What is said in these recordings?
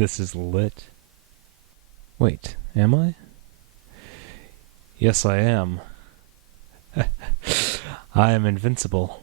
This is lit. Wait, am I? Yes, I am. I am invincible.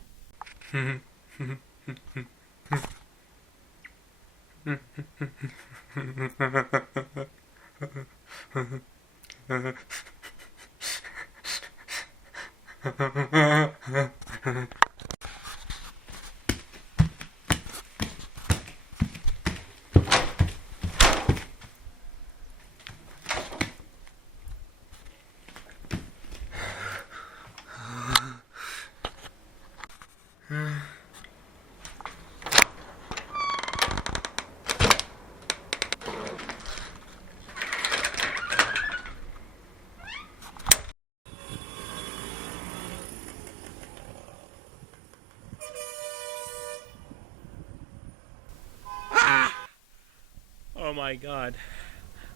Oh my god.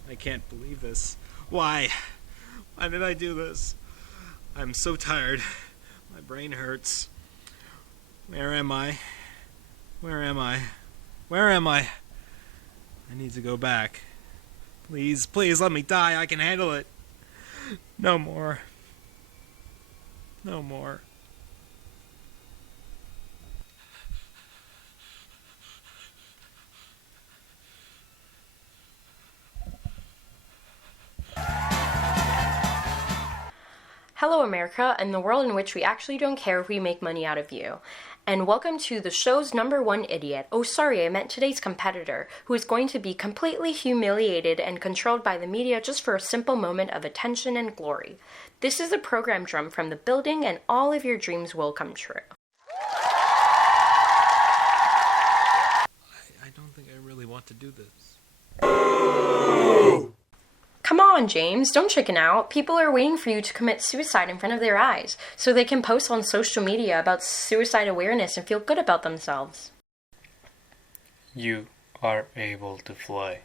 I can't believe this. Why? Why did I do this? I'm so tired. My brain hurts. Where am I? Where am I? Where am I? I need to go back. Please, please let me die. I can handle it. No more. No more. Hello, America, and the world in which we actually don't care if we make money out of you. And welcome to the show's number one idiot. Oh, sorry, I meant today's competitor, who is going to be completely humiliated and controlled by the media just for a simple moment of attention and glory. This is a program drum from the building, and all of your dreams will come true. I don't think I really want to do this. Come on, James, don't chicken out. People are waiting for you to commit suicide in front of their eyes, so they can post on social media about suicide awareness and feel good about themselves. You are able to fly.